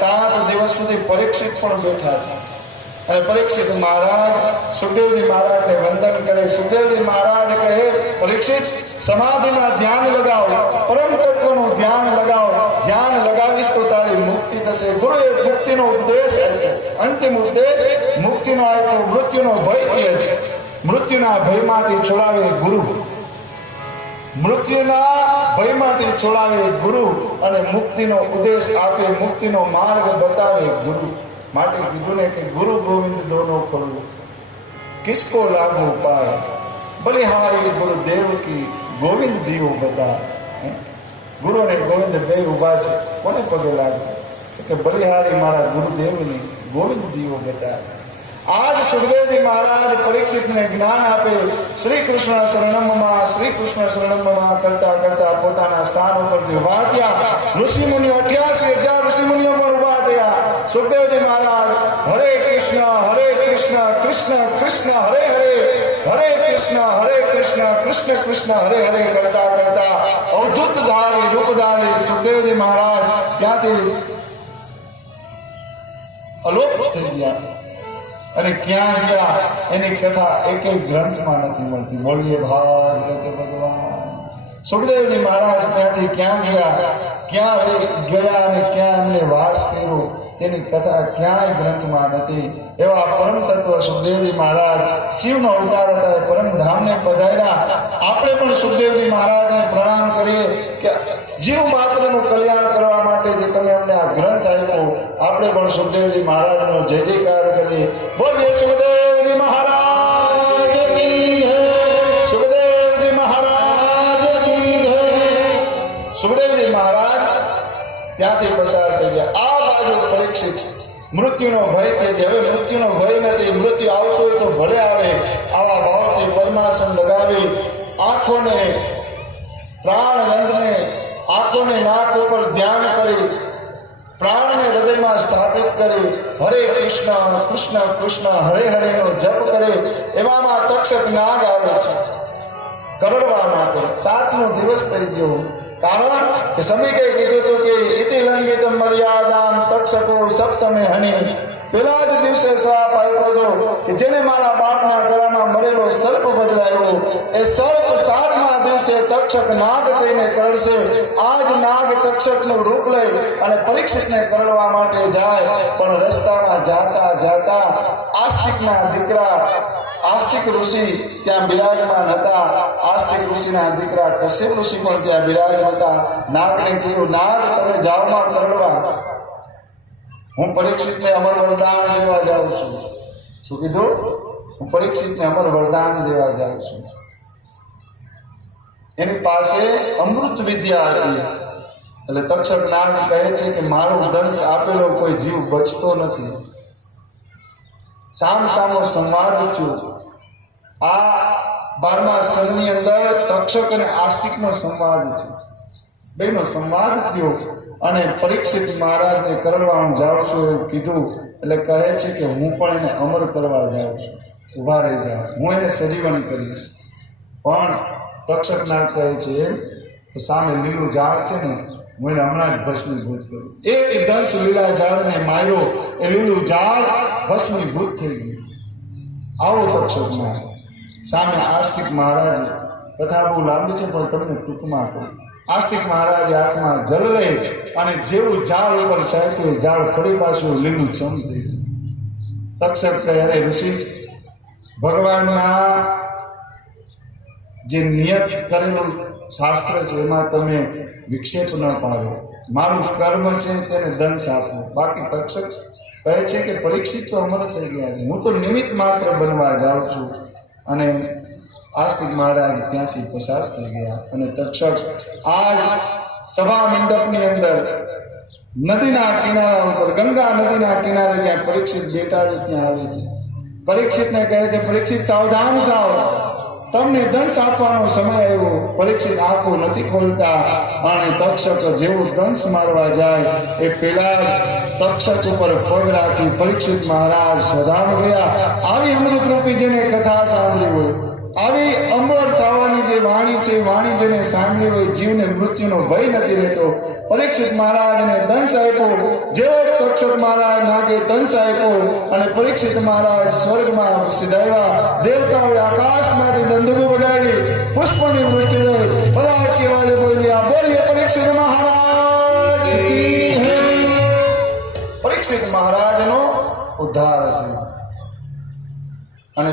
7 દિવસ સુધી પરીક્ષિત પણ બેઠા હતા અને પરીક્ષિત મહારાજ સુખદેવજી મહારાજને વંદન કરે. સુખદેવજી મહારાજ કહે, પરીક્ષિત સમાધિમાં ધ્યાન લગાવો, પરમ તત્વનું ધ્યાન લગાવો. ધ્યાન લગાવીશ તો તારી મુક્તિ થશે. ગુરુએ મુક્તિનો ઉપદેશ અંતિમ ઉપદેશ મુક્તિનો આપ્યો. મૃત્યુનો ભય છે, મૃત્યુના ભયમાંથી છોડાવે ગુરુ. મૃત્યુના ભયમાંથી છોડાવે ગુરુ અને મુક્તિનો ઉપદેશ આપે, મુક્તિનો માર્ગ બતાવે ગુરુ. માટે કીધું ને કે ગુરુ ગોવિંદ દોનો ખોલો, કિસકો લાગુ પાય, બલિહારી ગુરુદેવ કી ગોવિંદ દીવો બતા. ગુરુ અને ગોવિંદ બે ઉભા છે, કોને પગે લાગે? કે બલિહારી મારા ગુરુદેવની ગોવિંદ દીવો બતા. આજ સુખદેવજી મહારાજ પરીક્ષિતને જ્ઞાન આપે. શ્રી કૃષ્ણ શરણમમાં, શ્રી કૃષ્ણ શરણમમાં કરતા કરતા પોતાના સ્થાન ઉપરથી ઉભા થયા. ઋષિમુનિઓ 88,000 ઋષિમુનિઓ પણ ઉભા થયા. સુખદેવજી મહારાજ હરે કૃષ્ણ કૃષ્ણ કૃષ્ણ હરે હરે, હરે કૃષ્ણ કૃષ્ણ કૃષ્ણ હરે હરે કરતા કરતા અવધૂત ધારી રૂપધારી સુખદેવજી મહારાજ ત્યાંથી અલોપ થઈ ગયા. અને ક્યાં ગયા એની કથા એક ગ્રંથમાં નથી મળતી. બોલીએ ભાગવત ભગવાન. સુખદેવજી મહારાજ ત્યાંથી ક્યાં ગયા, ક્યાં ગયા અને ક્યાં એમને વાસ કર્યો એની કથા ક્યાંય ગ્રંથમાં નથી. એવા પરમ તત્વ સુખદેવજી મહારાજ શિવનો અવતાર હતા, પરમ ધામને પધાર્યા. આપણે પણ સુખદેવજી મહારાજને પ્રણામ કરીએ કે જીવ માત્રનું કલ્યાણ કરવા માટે જે તમે અમને આ ગ્રંથ આપ્યો, આપણે પણ સુખદેવજી મહારાજનો જય જયકાર કરીએ. બોલીએ સુખદેવજી મહારાજ કી જય, સુખદેવજી મહારાજ કી જય. સુખદેવજી મહારાજ ત્યાંથી પસાર થઈ ગયા. આ બાજુ પરીક્ષિત મૃત્યુનો ભય થઈ છે. હવે મૃત્યુનો ભય નથી, મૃત્યુ આવતો હોય તો ભલે આવે. આવા ભાવથી પરમાસન લગાવી આંખોને પ્રાણનંદને આંખોને નાક ઉપર ધ્યાન કરી પ્રાણને હૃદયમાં સ્થાપિત કરી હરે કૃષ્ણ કૃષ્ણ કૃષ્ણ હરે હરેનો જપ કરે. એવામાં તક્ષક નાગ આવે છે કરડવા માટે. 7મો દિવસ થઈ ગયો. કારણ કે સમીકે કીધું હતું કે ઇતિ લંઘિત મર્યાદામ તક્ષકો સપ્તમે હણી. પેલા જ દિવસે શ્રાપ આપ્યો હતો કે જેને મારા બાપના ગળામાં મરેલો સર્પ બદલાયો, એ સર્પ 7મા દિવસે તક્ષક નાગ થઈને કરડશે. આજ નાગ તક્ષકનું રૂપ લઈ અને પરીક્ષિતને કરડવા માટે જાય. પણ રસ્તામાં જાતા જાતા આસ્તિકના દીકરા આસ્તિક ઋષિ ત્યાં બિરાજમાન હતા. આસ્તિક ઋષિના દીકરા કશ્યપ ઋષિ પણ ત્યાં બિરાજમાન હતા. નાગને કીધું, નાગ તમે જાઓમાં કરડવા, હું પરીક્ષિતને અમર વરદાન દેવા જાઉં છું. શું કીધું? હું પરીક્ષિતને અમર વરદાન દેવા જાઉં છું. એની પાસે અમૃત વિદ્યા હતી. એટલે તક્ષક નાગ કહે છે કે મારું દંશ આપેલો કોઈ જીવ બચતો નથી. સામસામો સંવાદ થયો. આ 12મા સ્કંદની અંદર તક્ષક અને આસ્તિકનો સંવાદ છે. બેનો સંવાદ થયો અને પરીક્ષિત મહારાજને કરવા હું જાઉં છું એવું કીધું. એટલે કહે છે કે હું પણ એને અમર કરવા જાઉં છું, ઉભા રહી જાઉં, હું એને સજીવન કરીશ. પણ તક્ષક નાગ કહે છે તો સામે લીલું ઝાડ છે ને, હું એને હમણાં જ ભસ્મીભૂત કરું. એક દંશ લીલા ઝાડને માર્યો, એ લીલું ઝાડ ભસ્મીભૂત થઈ ગયું. આવો તક્ષક નાગ. સામે આસ્તિક મહારાજ. કથા બહુ લાંબી છે પણ તમને ટૂંકમાં કહું. આસ્તિક મહારાજે હાથમાં જલ લઈ અને જેવું ઝાડ ઉપર ચાલ્યું, ઝાડ ફરી પાછું લીલું ચમ થઈ ગયું. તક્ષક કહે, અરે ઋષિ, ભગવાનના જે નિયત કરેલું શાસ્ત્ર છે એમાં તમે વિક્ષેપ ન પાડો. મારું કર્મ છે તેને દંશ આપો. બાકી તક્ષક કહે છે કે પરીક્ષિત તો અમર થઈ ગયા છે, હું તો નિમિત્ત માત્ર બનવા જાઉં છું. અને આસ્તિક મહારાજ ત્યાંથી પસાર થઈ ગયા. અને તક્ષક આજ સભા મંડપની અંદર નદીના કિનારા ઉપર, ગંગા નદીના કિનારે જ્યાં પરીક્ષિત બેઠા છે ત્યાં આવે છે. પરીક્ષિતને કહે છે, પરીક્ષિત સાવધાન થાવ, તમને દંશ આપવાનો સમય આવ્યો. પરીક્ષિત આંખો નથી ખોલતા અને તક્ષક જેવું દંશ મારવા જાય એ પેલા તક્ષક ઉપર પગ રાખી પરીક્ષિત મહારાજ સ્વધામ ગયા. આવી અમૃત રૂપી જેને કથા સાંભળી હોય, આવી અમર થવાની જે વાણી છે, વાણી જેને સાંભળી હોય, જીવને મૃત્યુનો ભય નથી રહેતો. પરીક્ષિત મહારાજને દંશ આપ્યો. જેવો તક્ષક મહારાજ નાગે તંસ આપ્યો અને પરીક્ષિત મહારાજ સ્વર્ગમાં સીધાવ્યા. દેવતાઓએ આકાશમાંથી દંડુકો વગાડી પુષ્પની વૃષ્ટિ થઈ. બધા કેવાલે બોલ્યા બોલીએ પરીક્ષિત મહારાજ કી જય. પરીક્ષિત મહારાજનો ઉદ્ધાર થયો અને